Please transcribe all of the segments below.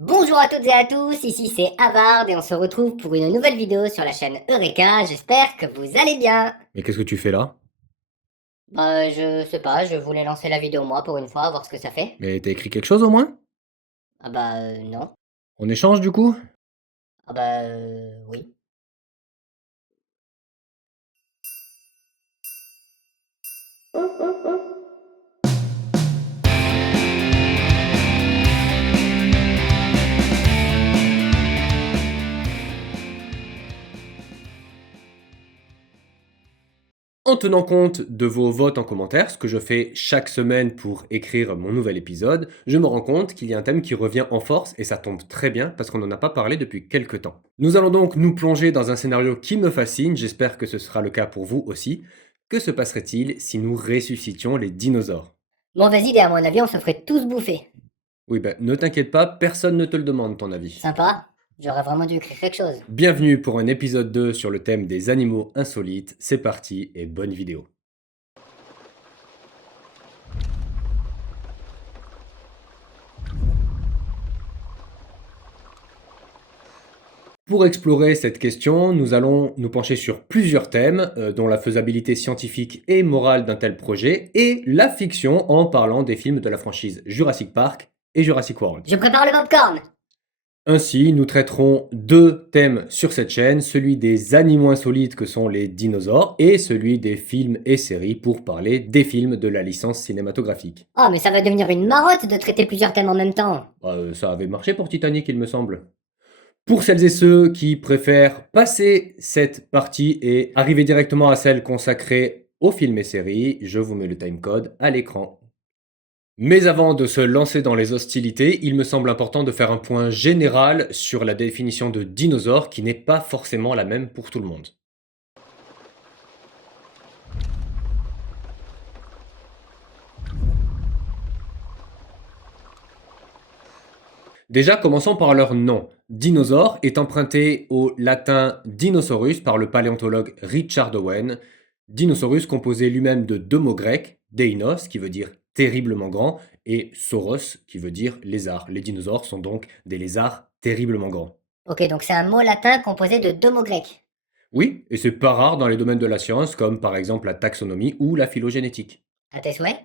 Bonjour à toutes et à tous, ici c'est Havard et on se retrouve pour une nouvelle vidéo sur la chaîne Eureka, j'espère que vous allez bien. Mais qu'est-ce que tu fais là? Bah je sais pas, je voulais lancer la vidéo moi pour une fois, voir ce que ça fait. Mais t'as écrit quelque chose au moins? Ah bah non. On échange du coup? Ah bah oui. En tenant compte de vos votes en commentaire, ce que je fais chaque semaine pour écrire mon nouvel épisode, je me rends compte qu'il y a un thème qui revient en force et ça tombe très bien parce qu'on n'en a pas parlé depuis quelques temps. Nous allons donc nous plonger dans un scénario qui me fascine, j'espère que ce sera le cas pour vous aussi. Que se passerait-il si nous ressuscitions les dinosaures? Bon vas-y, à mon avis on se ferait tous bouffer. Oui, ben ne t'inquiète pas, personne ne te le demande ton avis. Sympa, j'aurais vraiment dû écrire quelque chose. Bienvenue pour un épisode 2 sur le thème des animaux insolites, c'est parti et bonne vidéo. Pour explorer cette question, nous allons nous pencher sur plusieurs thèmes, dont la faisabilité scientifique et morale d'un tel projet, et la fiction en parlant des films de la franchise Jurassic Park et Jurassic World. Je prépare le popcorn. Ainsi, nous traiterons deux thèmes sur cette chaîne, celui des animaux insolites que sont les dinosaures, et celui des films et séries pour parler des films de la licence cinématographique. Oh mais ça va devenir une marotte de traiter plusieurs thèmes en même temps. Bah, ça avait marché pour Titanic, il me semble. Pour celles et ceux qui préfèrent passer cette partie et arriver directement à celle consacrée aux films et séries, je vous mets le timecode à l'écran. Mais avant de se lancer dans les hostilités, il me semble important de faire un point général sur la définition de dinosaure qui n'est pas forcément la même pour tout le monde. Déjà, commençons par leur nom. Dinosaure est emprunté au latin dinosaurus par le paléontologue Richard Owen. Dinosaurus composé lui-même de deux mots grecs, deinos qui veut dire terriblement grand et sauros qui veut dire lézard. Les dinosaures sont donc des lézards terriblement grands. Ok, donc c'est un mot latin composé de deux mots grecs. Oui, et c'est pas rare dans les domaines de la science comme par exemple la taxonomie ou la phylogénétique. À tes souhaits?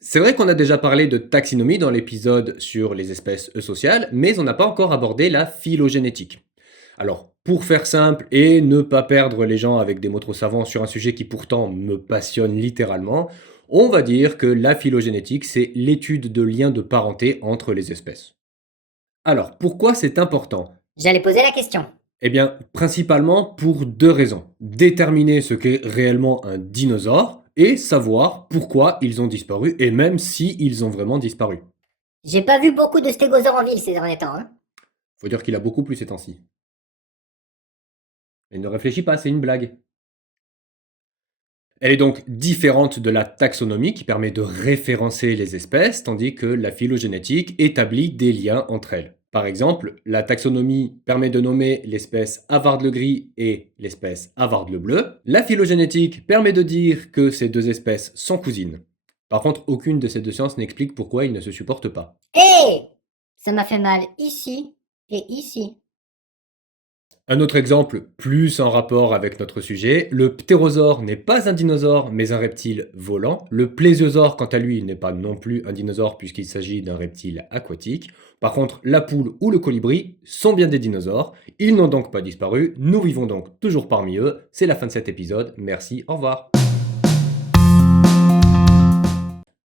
C'est vrai qu'on a déjà parlé de taxinomie dans l'épisode sur les espèces eusociales, mais on n'a pas encore abordé la phylogénétique. Alors, pour faire simple et ne pas perdre les gens avec des mots trop savants sur un sujet qui pourtant me passionne littéralement, on va dire que la phylogénétique, c'est l'étude de liens de parenté entre les espèces. Alors, pourquoi c'est important? J'allais poser la question. Eh bien, principalement pour deux raisons. Déterminer ce qu'est réellement un dinosaure et savoir pourquoi ils ont disparu et même si ils ont vraiment disparu. J'ai pas vu beaucoup de stégosaures en ville ces derniers temps, hein. Faut dire qu'il a beaucoup plu ces temps-ci. Et ne réfléchis pas, c'est une blague. Elle est donc différente de la taxonomie qui permet de référencer les espèces, tandis que la phylogénétique établit des liens entre elles. Par exemple, la taxonomie permet de nommer l'espèce Havard-le-Gris et l'espèce Havard-le-Bleu. La phylogénétique permet de dire que ces deux espèces sont cousines. Par contre, aucune de ces deux sciences n'explique pourquoi ils ne se supportent pas. Hé! Ça m'a fait mal ici et ici. Un autre exemple, plus en rapport avec notre sujet, le ptérosaure n'est pas un dinosaure mais un reptile volant. Le plésiosaure, quant à lui, n'est pas non plus un dinosaure puisqu'il s'agit d'un reptile aquatique. Par contre, la poule ou le colibri sont bien des dinosaures. Ils n'ont donc pas disparu. Nous vivons donc toujours parmi eux. C'est la fin de cet épisode. Merci, au revoir.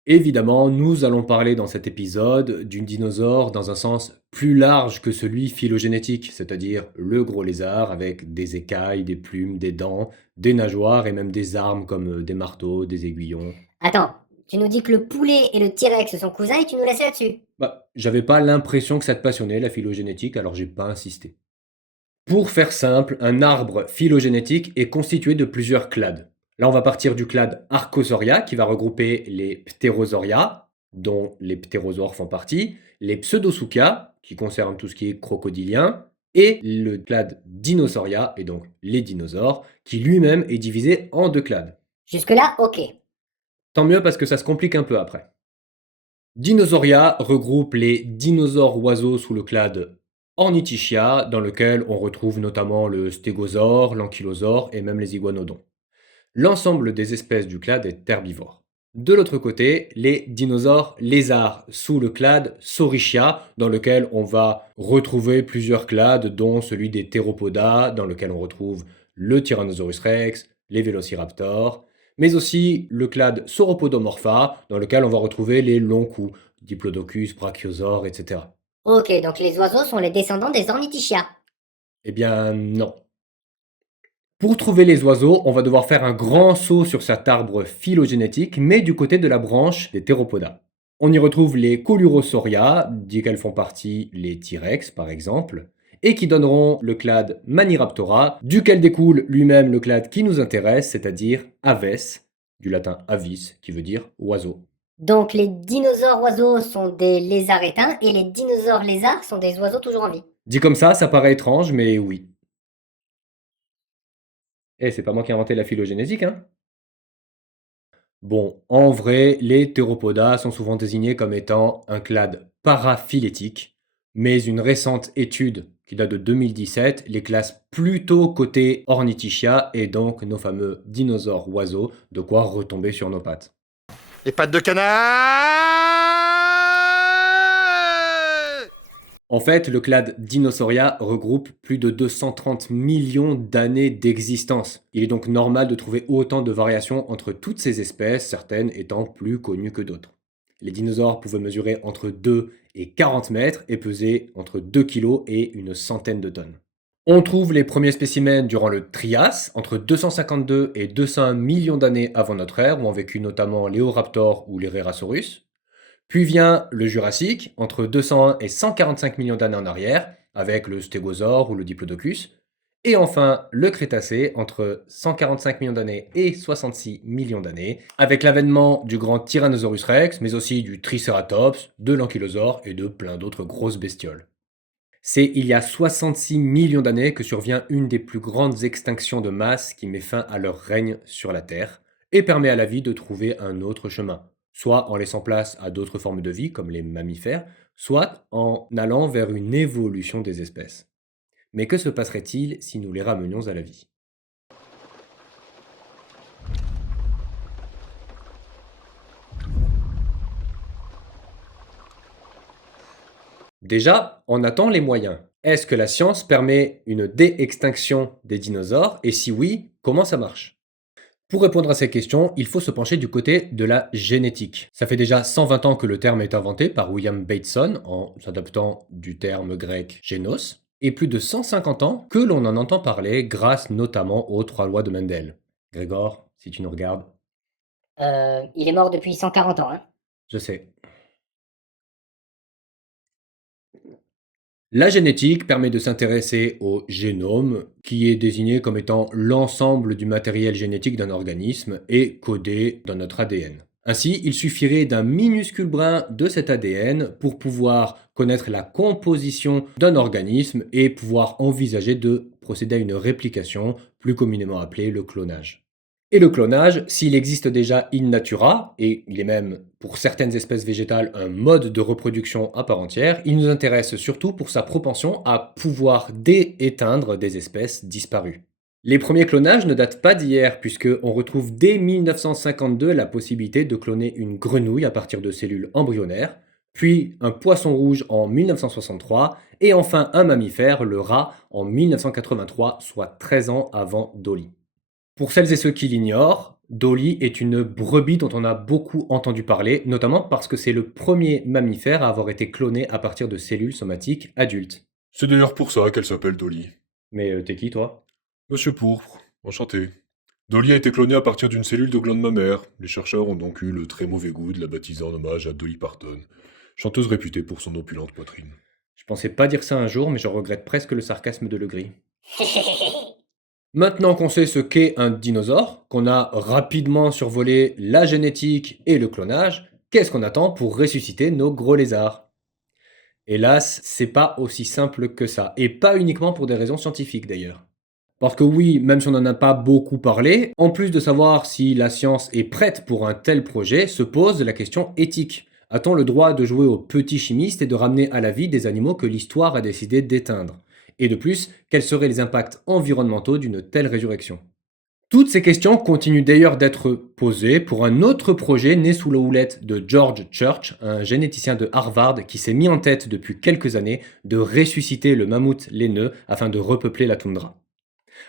Évidemment, nous allons parler dans cet épisode d'une dinosaure dans un sens plus large que celui phylogénétique, c'est-à-dire le gros lézard avec des écailles, des plumes, des dents, des nageoires et même des armes comme des marteaux, des aiguillons. Attends, tu nous dis que le poulet et le T-Rex sont cousins et tu nous laisses là-dessus. Bah, j'avais pas l'impression que ça te passionnait la phylogénétique, alors j'ai pas insisté. Pour faire simple, un arbre phylogénétique est constitué de plusieurs clades. Là, on va partir du clade Archosaurida qui va regrouper les Pterosauria, dont les ptérosaures font partie, les Pseudosaucia, qui concernent tout ce qui est crocodilien, et le clade Dinosauria, et donc les dinosaures, qui lui-même est divisé en deux clades. Jusque-là, ok. Tant mieux parce que ça se complique un peu après. Dinosauria regroupe les dinosaures oiseaux sous le clade Ornithischia, dans lequel on retrouve notamment le stégosaure, l'ankylosaure et même les iguanodons. L'ensemble des espèces du clade est herbivore. De l'autre côté, les dinosaures lézards sous le clade Saurischia, dans lequel on va retrouver plusieurs clades, dont celui des Théropoda, dans lequel on retrouve le Tyrannosaurus rex, les Vélociraptors, mais aussi le clade Sauropodomorpha, dans lequel on va retrouver les longs cous, Diplodocus, Brachiosaure, etc. Ok, donc les oiseaux sont les descendants des ornithischia. Eh bien non. Pour trouver les oiseaux, on va devoir faire un grand saut sur cet arbre phylogénétique, mais du côté de la branche des Théropoda. On y retrouve les Colurosauria, qu'elles font partie les T-Rex par exemple, et qui donneront le clade Maniraptora, duquel découle lui-même le clade qui nous intéresse, c'est-à-dire Aves, du latin avis, qui veut dire oiseau. Donc les dinosaures oiseaux sont des lézards éteints et les dinosaures lézards sont des oiseaux toujours en vie. Dit comme ça paraît étrange, mais oui. Eh, c'est pas moi qui ai inventé la phylogénétique, hein? Bon, en vrai, les théropodas sont souvent désignés comme étant un clade paraphylétique, mais une récente étude qui date de 2017 les classe plutôt côté Ornithischia et donc nos fameux dinosaures oiseaux, de quoi retomber sur nos pattes. Les pattes de canard! En fait, le clade Dinosauria regroupe plus de 230 millions d'années d'existence. Il est donc normal de trouver autant de variations entre toutes ces espèces, certaines étant plus connues que d'autres. Les dinosaures pouvaient mesurer entre 2 et 40 mètres et peser entre 2 kg et une centaine de tonnes. On trouve les premiers spécimens durant le Trias, entre 252 et 201 millions d'années avant notre ère, où ont vécu notamment les Eoraptors ou les Rherosaurus. Puis vient le Jurassique, entre 201 et 145 millions d'années en arrière, avec le stégosaure ou le diplodocus. Et enfin, le Crétacé, entre 145 millions d'années et 66 millions d'années, avec l'avènement du grand Tyrannosaurus rex, mais aussi du Triceratops, de l'ankylosaure et de plein d'autres grosses bestioles. C'est il y a 66 millions d'années que survient une des plus grandes extinctions de masse qui met fin à leur règne sur la Terre et permet à la vie de trouver un autre chemin, soit en laissant place à d'autres formes de vie comme les mammifères, soit en allant vers une évolution des espèces. Mais que se passerait-il si nous les ramenions à la vie? Déjà, on attend les moyens. Est-ce que la science permet une dé-extinction des dinosaures? Et si oui, comment ça marche? Pour répondre à ces questions, il faut se pencher du côté de la génétique. Ça fait déjà 120 ans que le terme est inventé par William Bateson en s'adaptant du terme grec génos, et plus de 150 ans que l'on en entend parler grâce notamment aux 3 lois de Mendel. Grégor, si tu nous regardes, Il est mort depuis 140 ans, hein. je sais. La génétique permet de s'intéresser au génome, qui est désigné comme étant l'ensemble du matériel génétique d'un organisme et codé dans notre ADN. Ainsi, il suffirait d'un minuscule brin de cet ADN pour pouvoir connaître la composition d'un organisme et pouvoir envisager de procéder à une réplication, plus communément appelée le clonage. Et le clonage, s'il existe déjà in natura, et il est même pour certaines espèces végétales un mode de reproduction à part entière, il nous intéresse surtout pour sa propension à pouvoir dé-éteindre des espèces disparues. Les premiers clonages ne datent pas d'hier, puisqu'on retrouve dès 1952 la possibilité de cloner une grenouille à partir de cellules embryonnaires, puis un poisson rouge en 1963, et enfin un mammifère, le rat, en 1983, soit 13 ans avant Dolly. Pour celles et ceux qui l'ignorent, Dolly est une brebis dont on a beaucoup entendu parler, notamment parce que c'est le premier mammifère à avoir été cloné à partir de cellules somatiques adultes. C'est d'ailleurs pour ça qu'elle s'appelle Dolly. Mais t'es qui toi? Monsieur Pourpre, enchanté. Dolly a été clonée à partir d'une cellule de glande mammaire. Les chercheurs ont donc eu le très mauvais goût de la baptiser en hommage à Dolly Parton, chanteuse réputée pour son opulente poitrine. Je pensais pas dire ça un jour, mais je regrette presque le sarcasme de Legris. Maintenant qu'on sait ce qu'est un dinosaure, qu'on a rapidement survolé la génétique et le clonage, qu'est-ce qu'on attend pour ressusciter nos gros lézards? Hélas, c'est pas aussi simple que ça, et pas uniquement pour des raisons scientifiques d'ailleurs. Parce que oui, même si on n'en a pas beaucoup parlé, en plus de savoir si la science est prête pour un tel projet, se pose la question éthique. A-t-on le droit de jouer aux petits chimistes et de ramener à la vie des animaux que l'histoire a décidé d'éteindre? Et de plus, quels seraient les impacts environnementaux d'une telle résurrection? Toutes ces questions continuent d'ailleurs d'être posées pour un autre projet né sous la houlette de George Church, un généticien de Harvard qui s'est mis en tête depuis quelques années de ressusciter le mammouth laineux afin de repeupler la toundra.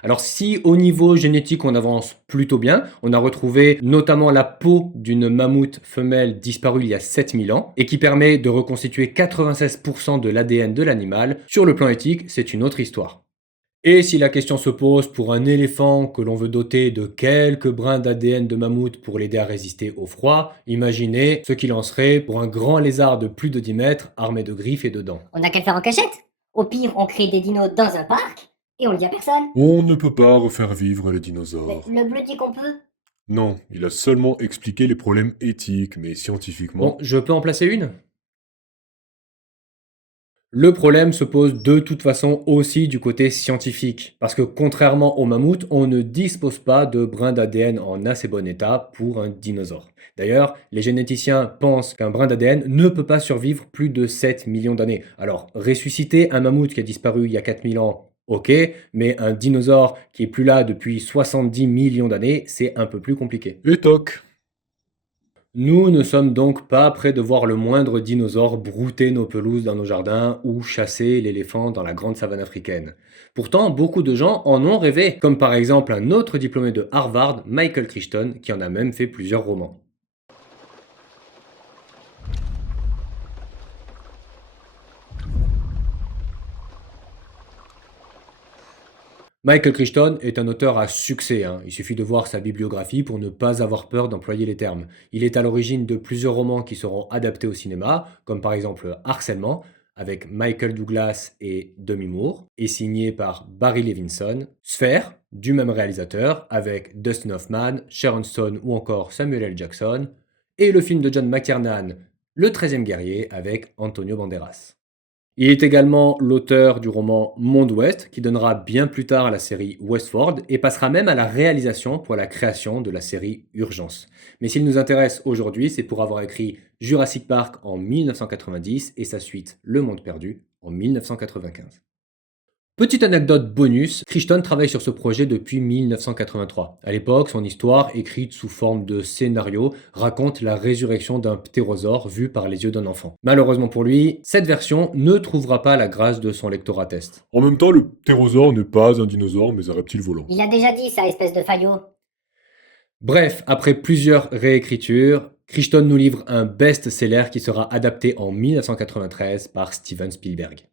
Alors si au niveau génétique on avance plutôt bien, on a retrouvé notamment la peau d'une mammouth femelle disparue il y a 7000 ans et qui permet de reconstituer 96% de l'ADN de l'animal, sur le plan éthique c'est une autre histoire. Et si la question se pose pour un éléphant que l'on veut doter de quelques brins d'ADN de mammouth pour l'aider à résister au froid, imaginez ce qu'il en serait pour un grand lézard de plus de 10 mètres armé de griffes et de dents. On n'a qu'à le faire en cachette. Au pire, on crée des dinos dans un parc et on le dit à personne. On ne peut pas refaire vivre les Mais dinosaures. le bleu dit qu'on peut. Non, il a seulement expliqué les problèmes éthiques, mais Bon, scientifiquement... je peux en placer une? Le problème se pose de toute façon aussi du côté scientifique, parce que contrairement au mammouth, on ne dispose pas de brins d'ADN en assez bon état pour un dinosaure. D'ailleurs, les généticiens pensent qu'un brin d'ADN ne peut pas survivre plus de 7 millions d'années. Alors, ressusciter un mammouth qui a disparu il y a 4000 ans, ok, mais un dinosaure qui est plus là depuis 70 millions d'années, c'est un peu plus compliqué. Et toc! Nous ne sommes donc pas près de voir le moindre dinosaure brouter nos pelouses dans nos jardins ou chasser l'éléphant dans la grande savane africaine. Pourtant, beaucoup de gens en ont rêvé, comme par exemple un autre diplômé de Harvard, Michael Crichton, qui en a même fait plusieurs romans. Michael Crichton est un auteur à succès, hein. Il suffit de voir sa bibliographie pour ne pas avoir peur d'employer les termes. Il est à l'origine de plusieurs romans qui seront adaptés au cinéma, comme par exemple Harcèlement, avec Michael Douglas et Demi Moore, et signé par Barry Levinson, Sphère, du même réalisateur, avec Dustin Hoffman, Sharon Stone ou encore Samuel L. Jackson, et le film de John McTiernan, Le 13e guerrier, avec Antonio Banderas. Il est également l'auteur du roman Monde Ouest, qui donnera bien plus tard à la série Westworld et passera même à la réalisation pour la création de la série Urgence. Mais s'il nous intéresse aujourd'hui, c'est pour avoir écrit Jurassic Park en 1990 et sa suite Le Monde Perdu en 1995. Petite anecdote bonus, Crichton travaille sur ce projet depuis 1983. À l'époque, son histoire, écrite sous forme de scénario, raconte la résurrection d'un ptérosaure vu par les yeux d'un enfant. Malheureusement pour lui, cette version ne trouvera pas la grâce de son lectorat test. En même temps, le ptérosaure n'est pas un dinosaure, mais un reptile volant. Il a déjà dit ça, espèce de faillot. Bref, après plusieurs réécritures, Crichton nous livre un best-seller qui sera adapté en 1993 par Steven Spielberg.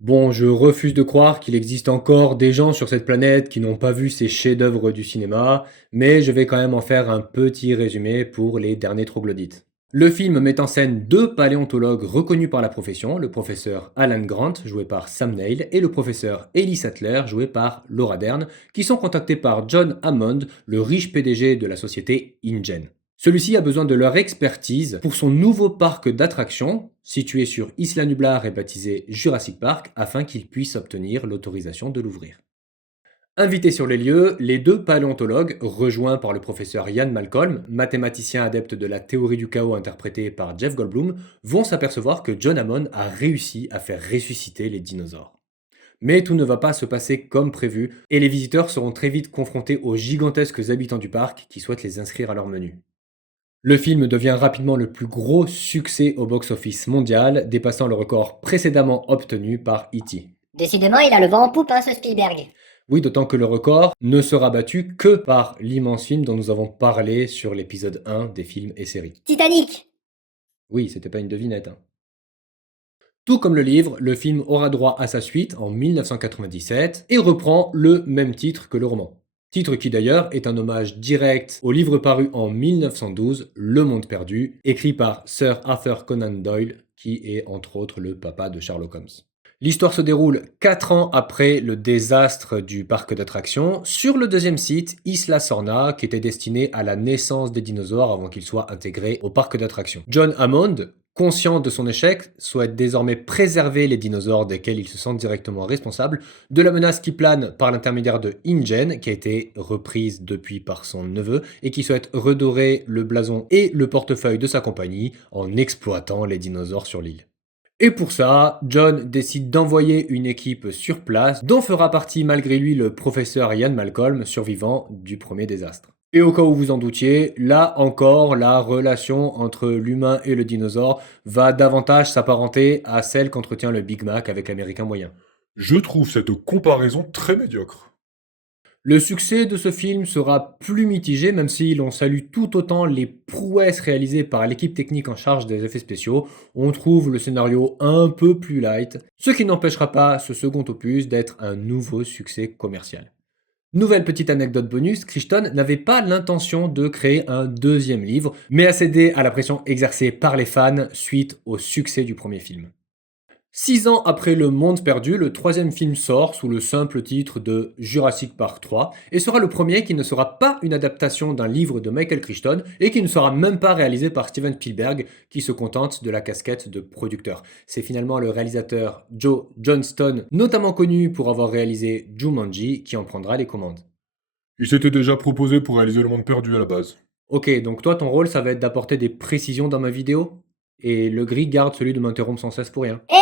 Bon, je refuse de croire qu'il existe encore des gens sur cette planète qui n'ont pas vu ces chefs-d'œuvre du cinéma, mais je vais quand même en faire un petit résumé pour les derniers troglodytes. Le film met en scène deux paléontologues reconnus par la profession, le professeur Alan Grant, joué par Sam Neill, et le professeur Ellie Sattler, joué par Laura Dern, qui sont contactés par John Hammond, le riche PDG de la société InGen. Celui-ci a besoin de leur expertise pour son nouveau parc d'attractions, situé sur Isla Nublar et baptisé Jurassic Park, afin qu'il puisse obtenir l'autorisation de l'ouvrir. Invités sur les lieux, les deux paléontologues, rejoints par le professeur Ian Malcolm, mathématicien adepte de la théorie du chaos interprété par Jeff Goldblum, vont s'apercevoir que John Hammond a réussi à faire ressusciter les dinosaures. Mais tout ne va pas se passer comme prévu, et les visiteurs seront très vite confrontés aux gigantesques habitants du parc qui souhaitent les inscrire à leur menu. Le film devient rapidement le plus gros succès au box-office mondial, dépassant le record précédemment obtenu par E.T. Décidément, il a le vent en poupe, hein, ce Spielberg. Oui, d'autant que le record ne sera battu que par l'immense film dont nous avons parlé sur l'épisode 1 des films et séries. Titanic. Oui, c'était pas une devinette, hein. Tout comme le livre, le film aura droit à sa suite en 1997 et reprend le même titre que le roman. Titre qui d'ailleurs est un hommage direct au livre paru en 1912, Le Monde Perdu, écrit par Sir Arthur Conan Doyle, qui est entre autres le papa de Sherlock Holmes. L'histoire se déroule 4 ans après le désastre du parc d'attractions, sur le deuxième site, Isla Sorna, qui était destiné à la naissance des dinosaures avant qu'ils soient intégrés au parc d'attractions. John Hammond, conscient de son échec, souhaite désormais préserver les dinosaures desquels il se sent directement responsable de la menace qui plane par l'intermédiaire de InGen, qui a été reprise depuis par son neveu, et qui souhaite redorer le blason et le portefeuille de sa compagnie en exploitant les dinosaures sur l'île. Et pour ça, John décide d'envoyer une équipe sur place, dont fera partie malgré lui le professeur Ian Malcolm, survivant du premier désastre. Et au cas où vous en doutiez, là encore, la relation entre l'humain et le dinosaure va davantage s'apparenter à celle qu'entretient le Big Mac avec l'américain moyen. Je trouve cette comparaison très médiocre. Le succès de ce film sera plus mitigé, même si l'on salue tout autant les prouesses réalisées par l'équipe technique en charge des effets spéciaux, on trouve le scénario un peu plus light, ce qui n'empêchera pas ce second opus d'être un nouveau succès commercial. Nouvelle petite anecdote bonus, Crichton n'avait pas l'intention de créer un deuxième livre, mais a cédé à la pression exercée par les fans suite au succès du premier film. 6 ans après Le Monde Perdu, le troisième film sort sous le simple titre de Jurassic Park 3 et sera le premier qui ne sera pas une adaptation d'un livre de Michael Crichton et qui ne sera même pas réalisé par Steven Spielberg qui se contente de la casquette de producteur. C'est finalement le réalisateur Joe Johnston, notamment connu pour avoir réalisé Jumanji, qui en prendra les commandes. Il s'était déjà proposé pour réaliser Le Monde Perdu à la base. Ok, donc toi ton rôle ça va être d'apporter des précisions dans ma vidéo et le gris garde celui de m'interrompre sans cesse pour rien. Hey!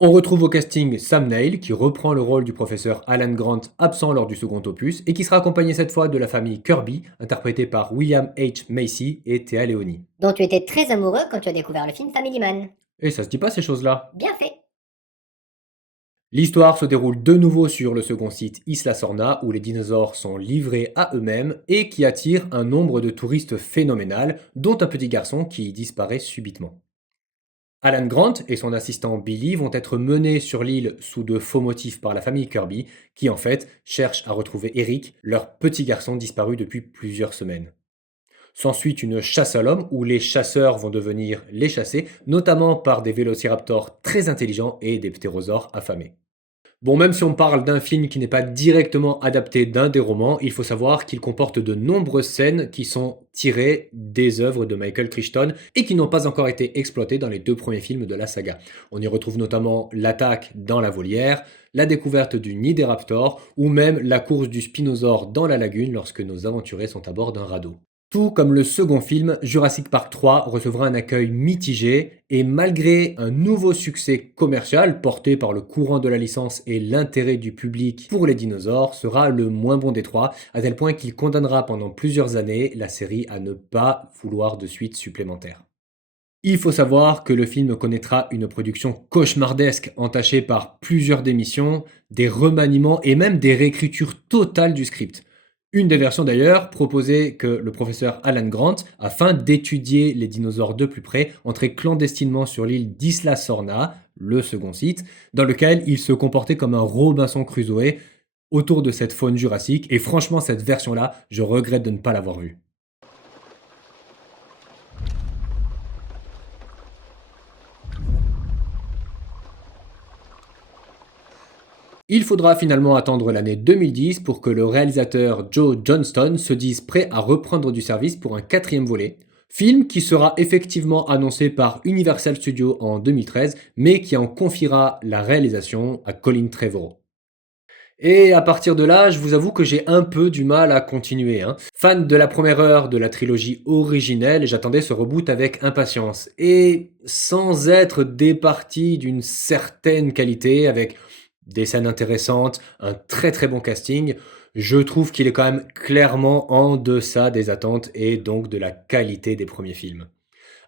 On retrouve au casting Sam Neill, qui reprend le rôle du professeur Alan Grant, absent lors du second opus, et qui sera accompagné cette fois de la famille Kirby, interprétée par William H. Macy et Thea Leoni. Dont tu étais très amoureux quand tu as découvert le film Family Man. Et ça se dit pas ces choses-là. Bien fait. L'histoire se déroule de nouveau sur le second site Isla Sorna, où les dinosaures sont livrés à eux-mêmes et qui attire un nombre de touristes phénoménal, dont un petit garçon qui disparaît subitement. Alan Grant et son assistant Billy vont être menés sur l'île sous de faux motifs par la famille Kirby, qui en fait cherche à retrouver Eric, leur petit garçon disparu depuis plusieurs semaines. S'ensuit une chasse à l'homme où les chasseurs vont devenir les chassés, notamment par des vélociraptors très intelligents et des ptérosaures affamés. Bon, même si on parle d'un film qui n'est pas directement adapté d'un des romans, il faut savoir qu'il comporte de nombreuses scènes qui sont tirées des œuvres de Michael Crichton et qui n'ont pas encore été exploitées dans les 2 premiers films de la saga. On y retrouve notamment l'attaque dans la volière, la découverte du nid des raptors ou même la course du spinosaure dans la lagune lorsque nos aventuriers sont à bord d'un radeau. Tout comme le second film, Jurassic Park 3 recevra un accueil mitigé et malgré un nouveau succès commercial porté par le courant de la licence et l'intérêt du public pour les dinosaures, sera le moins bon des trois, à tel point qu'il condamnera pendant plusieurs années la série à ne pas vouloir de suite supplémentaire. Il faut savoir que le film connaîtra une production cauchemardesque entachée par plusieurs démissions, des remaniements et même des réécritures totales du script. Une des versions d'ailleurs proposait que le professeur Alan Grant, afin d'étudier les dinosaures de plus près, entrait clandestinement sur l'île d'Isla Sorna, le second site, dans lequel il se comportait comme un Robinson Crusoe autour de cette faune jurassique, et franchement cette version-là, je regrette de ne pas l'avoir vue. Il faudra finalement attendre l'année 2010 pour que le réalisateur Joe Johnston se dise prêt à reprendre du service pour un 4e volet, film qui sera effectivement annoncé par Universal Studios en 2013, mais qui en confiera la réalisation à Colin Trevorrow. Et à partir de là, je vous avoue que j'ai un peu du mal à continuer. Fan de la première heure de la trilogie originelle, j'attendais ce reboot avec impatience. Et sans être départi d'une certaine qualité, avec des scènes intéressantes, un très très bon casting, je trouve qu'il est quand même clairement en deçà des attentes et donc de la qualité des premiers films.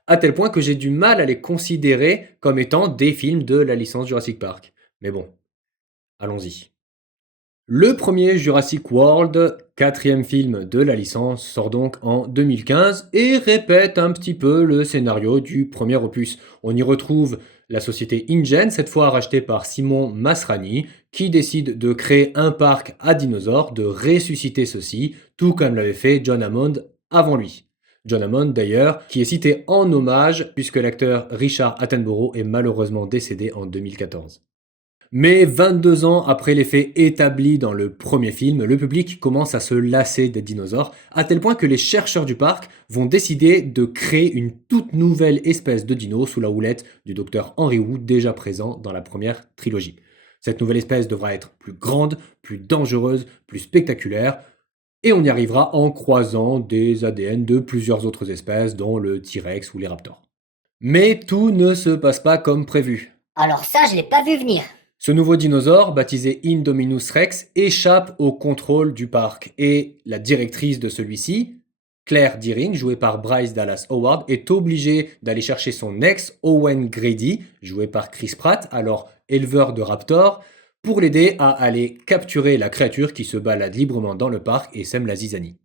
À tel point que j'ai du mal à les considérer comme étant des films de la licence Jurassic Park. Mais bon, allons-y. Le premier Jurassic World, 4e film de la licence, sort donc en 2015 et répète un petit peu le scénario du premier opus. On y retrouve la société InGen, cette fois rachetée par Simon Masrani, qui décide de créer un parc à dinosaures, de ressusciter ceux-ci, tout comme l'avait fait John Hammond avant lui. John Hammond d'ailleurs, qui est cité en hommage puisque l'acteur Richard Attenborough est malheureusement décédé en 2014. Mais 22 ans après les faits établis dans le premier film, le public commence à se lasser des dinosaures, à tel point que les chercheurs du parc vont décider de créer une toute nouvelle espèce de dino sous la houlette du docteur Henry Wu, déjà présent dans la première trilogie. Cette nouvelle espèce devra être plus grande, plus dangereuse, plus spectaculaire, et on y arrivera en croisant des ADN de plusieurs autres espèces, dont le T-Rex ou les raptors. Mais tout ne se passe pas comme prévu. Alors ça, je l'ai pas vu venir. Ce nouveau dinosaure, baptisé Indominus Rex, échappe au contrôle du parc et la directrice de celui-ci, Claire Dearing, jouée par Bryce Dallas Howard, est obligée d'aller chercher son ex, Owen Grady, joué par Chris Pratt, alors éleveur de raptors, pour l'aider à aller capturer la créature qui se balade librement dans le parc et sème la zizanie.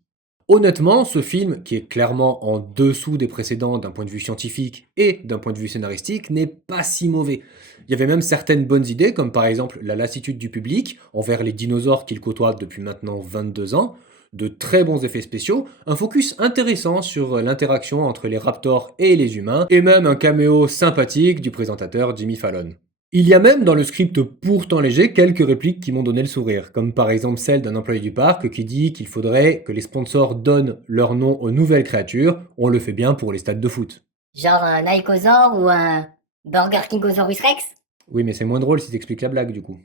Honnêtement, ce film, qui est clairement en dessous des précédents d'un point de vue scientifique et d'un point de vue scénaristique, n'est pas si mauvais. Il y avait même certaines bonnes idées, comme par exemple la lassitude du public envers les dinosaures qu'il côtoie depuis maintenant 22 ans, de très bons effets spéciaux, un focus intéressant sur l'interaction entre les raptors et les humains, et même un caméo sympathique du présentateur Jimmy Fallon. Il y a même dans le script pourtant léger quelques répliques qui m'ont donné le sourire, comme par exemple celle d'un employé du parc qui dit qu'il faudrait que les sponsors donnent leur nom aux nouvelles créatures, on le fait bien pour les stades de foot. Genre un Icosaur ou un Burger Kingosaurus Rex? Oui, mais c'est moins drôle si t'expliques la blague du coup.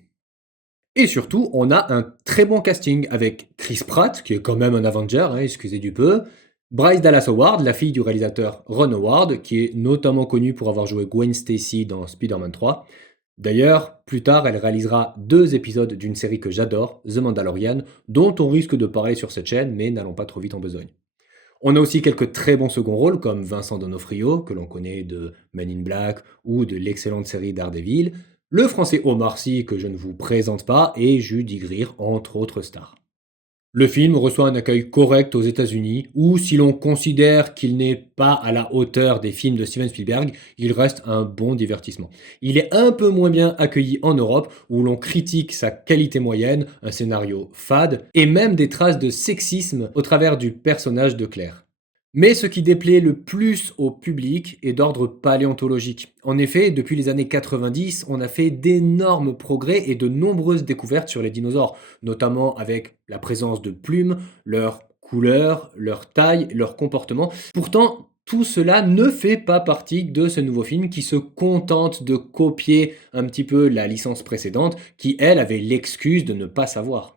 Et surtout, on a un très bon casting avec Chris Pratt, qui est quand même un Avenger, excusez du peu, Bryce Dallas Howard, la fille du réalisateur Ron Howard, qui est notamment connue pour avoir joué Gwen Stacy dans Spider-Man 3. D'ailleurs, plus tard, elle réalisera 2 épisodes d'une série que j'adore, The Mandalorian, dont on risque de parler sur cette chaîne, mais n'allons pas trop vite en besogne. On a aussi quelques très bons seconds rôles, comme Vincent D'Onofrio, que l'on connaît de Men in Black ou de l'excellente série Daredevil, le français Omar Sy, que je ne vous présente pas, et Judy Greer, entre autres stars. Le film reçoit un accueil correct aux États-Unis, où si l'on considère qu'il n'est pas à la hauteur des films de Steven Spielberg, il reste un bon divertissement. Il est un peu moins bien accueilli en Europe, où l'on critique sa qualité moyenne, un scénario fade, et même des traces de sexisme au travers du personnage de Claire. Mais ce qui déplaît le plus au public est d'ordre paléontologique. En effet, depuis les années 90, on a fait d'énormes progrès et de nombreuses découvertes sur les dinosaures, notamment avec la présence de plumes, leur couleur, leur taille, leur comportement. Pourtant, tout cela ne fait pas partie de ce nouveau film qui se contente de copier un petit peu la licence précédente, qui elle avait l'excuse de ne pas savoir.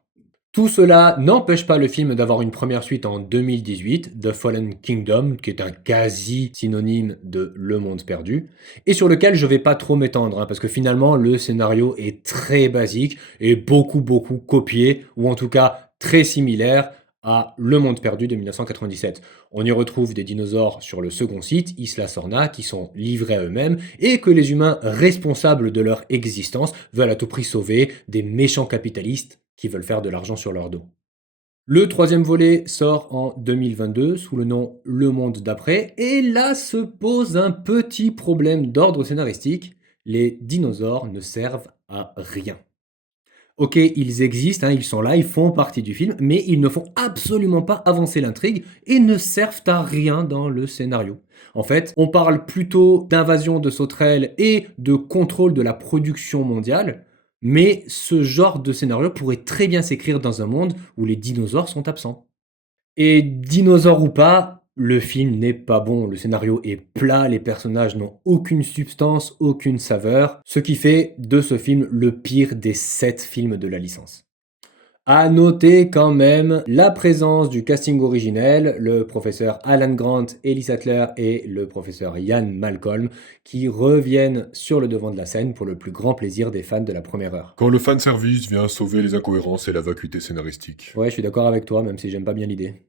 Tout cela n'empêche pas le film d'avoir une première suite en 2018, The Fallen Kingdom, qui est un quasi synonyme de Le Monde Perdu, et sur lequel je vais pas trop m'étendre, parce que finalement le scénario est très basique et beaucoup copié, ou en tout cas très similaire à Le Monde Perdu de 1997. On y retrouve des dinosaures sur le second site, Isla Sorna, qui sont livrés à eux-mêmes, et que les humains responsables de leur existence veulent à tout prix sauver des méchants capitalistes qui veulent faire de l'argent sur leur dos. Le troisième volet sort en 2022 sous le nom Le Monde d'après, et là se pose un petit problème d'ordre scénaristique. Les dinosaures ne servent à rien. Ok, ils existent, ils sont là, ils font partie du film, mais ils ne font absolument pas avancer l'intrigue et ne servent à rien dans le scénario. En fait, on parle plutôt d'invasion de sauterelles et de contrôle de la production mondiale, mais ce genre de scénario pourrait très bien s'écrire dans un monde où les dinosaures sont absents. Et dinosaures ou pas, le film n'est pas bon, le scénario est plat, les personnages n'ont aucune substance, aucune saveur, ce qui fait de ce film le pire des 7 films de la licence. À noter quand même la présence du casting originel, le professeur Alan Grant, Ellie Sattler et le professeur Ian Malcolm, qui reviennent sur le devant de la scène pour le plus grand plaisir des fans de la première heure. Quand le fanservice vient sauver les incohérences et la vacuité scénaristique. Ouais, je suis d'accord avec toi, même si j'aime pas bien l'idée.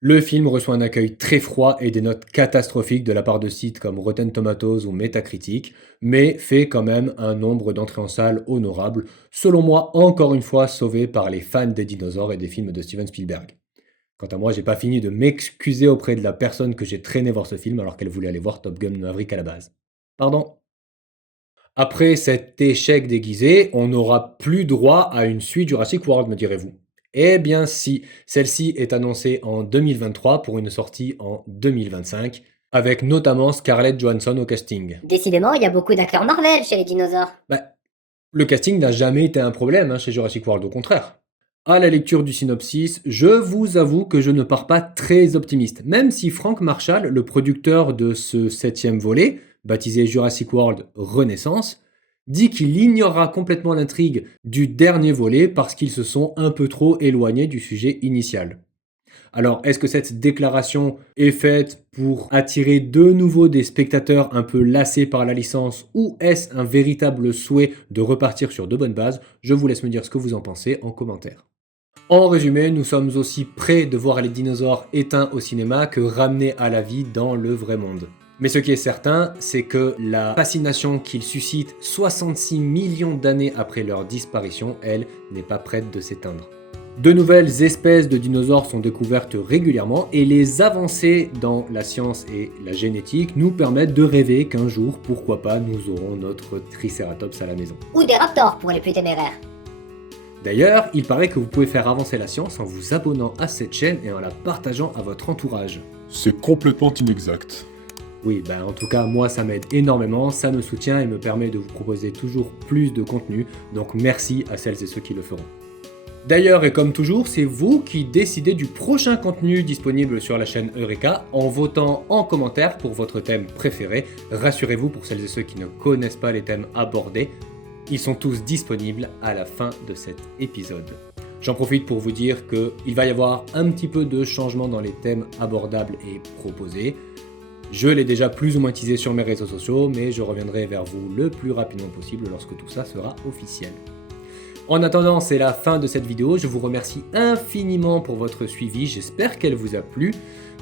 Le film reçoit un accueil très froid et des notes catastrophiques de la part de sites comme Rotten Tomatoes ou Metacritic, mais fait quand même un nombre d'entrées en salle honorable, selon moi encore une fois sauvé par les fans des dinosaures et des films de Steven Spielberg. Quant à moi, j'ai pas fini de m'excuser auprès de la personne que j'ai traîné voir ce film alors qu'elle voulait aller voir Top Gun Maverick à la base. Pardon. Après cet échec déguisé, on n'aura plus droit à une suite Jurassic World, me direz-vous. Eh bien si, celle-ci est annoncée en 2023 pour une sortie en 2025, avec notamment Scarlett Johansson au casting. Décidément, il y a beaucoup d'acteurs Marvel chez les dinosaures. Bah, Le casting n'a jamais été un problème chez Jurassic World, au contraire. À la lecture du synopsis, je vous avoue que je ne pars pas très optimiste, même si Frank Marshall, le producteur de ce 7e volet, baptisé Jurassic World Renaissance, dit qu'il ignorera complètement l'intrigue du dernier volet parce qu'ils se sont un peu trop éloignés du sujet initial. Alors, est-ce que cette déclaration est faite pour attirer de nouveau des spectateurs un peu lassés par la licence ou est-ce un véritable souhait de repartir sur de bonnes bases? Je vous laisse me dire ce que vous en pensez en commentaire. En résumé, nous sommes aussi près de voir les dinosaures éteints au cinéma que ramenés à la vie dans le vrai monde. Mais ce qui est certain, c'est que la fascination qu'ils suscitent 66 millions d'années après leur disparition, elle, n'est pas prête de s'éteindre. De nouvelles espèces de dinosaures sont découvertes régulièrement et les avancées dans la science et la génétique nous permettent de rêver qu'un jour, pourquoi pas, nous aurons notre Triceratops à la maison. Ou des raptors pour les plus téméraires. D'ailleurs, il paraît que vous pouvez faire avancer la science en vous abonnant à cette chaîne et en la partageant à votre entourage. C'est complètement inexact. Oui, en tout cas, moi ça m'aide énormément, ça me soutient et me permet de vous proposer toujours plus de contenu, donc merci à celles et ceux qui le feront. D'ailleurs, et comme toujours, c'est vous qui décidez du prochain contenu disponible sur la chaîne Eureka en votant en commentaire pour votre thème préféré. Rassurez-vous, pour celles et ceux qui ne connaissent pas les thèmes abordés, ils sont tous disponibles à la fin de cet épisode. J'en profite pour vous dire qu'il va y avoir un petit peu de changement dans les thèmes abordables et proposés. Je l'ai déjà plus ou moins teasé sur mes réseaux sociaux, mais je reviendrai vers vous le plus rapidement possible lorsque tout ça sera officiel. En attendant, c'est la fin de cette vidéo. Je vous remercie infiniment pour votre suivi. J'espère qu'elle vous a plu.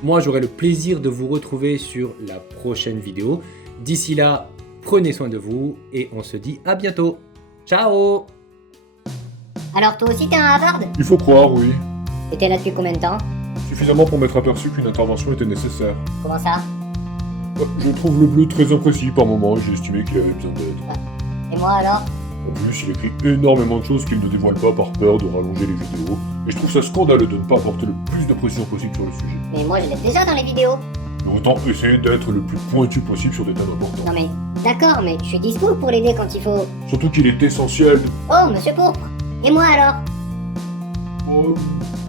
Moi, j'aurai le plaisir de vous retrouver sur la prochaine vidéo. D'ici là, prenez soin de vous et on se dit à bientôt. Ciao! Alors toi aussi t'es un Harvard? Il faut croire, oui. Et t'es là depuis combien de temps? Suffisamment pour m'être aperçu qu'une intervention était nécessaire. Comment ça? Je trouve le bleu très imprécis par moment et j'ai estimé qu'il avait besoin d'aide. Et moi alors? En plus, il écrit énormément de choses qu'il ne dévoile pas par peur de rallonger les vidéos, et je trouve ça scandaleux de ne pas apporter le plus de précision possible sur le sujet. Mais moi je l'ai déjà dans les vidéos. Mais autant essayer d'être le plus pointu possible sur des thèmes importants. Non mais, d'accord, mais je suis dispo pour l'aider quand il faut. Surtout qu'il est essentiel de... Oh, monsieur Pourpre! Et moi alors?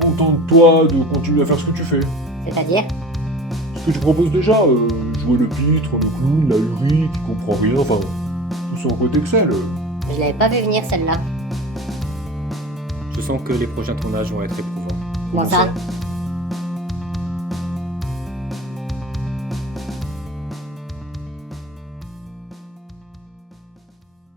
Contente-toi de continuer à faire ce que tu fais. C'est-à-dire? Ce que tu proposes déjà, jouer le pitre, le clown, la hurie, qui comprend rien, enfin, tout son côté Excel. Je l'avais pas vu venir celle-là. Je sens que les prochains tournages vont être éprouvants. Comment ça?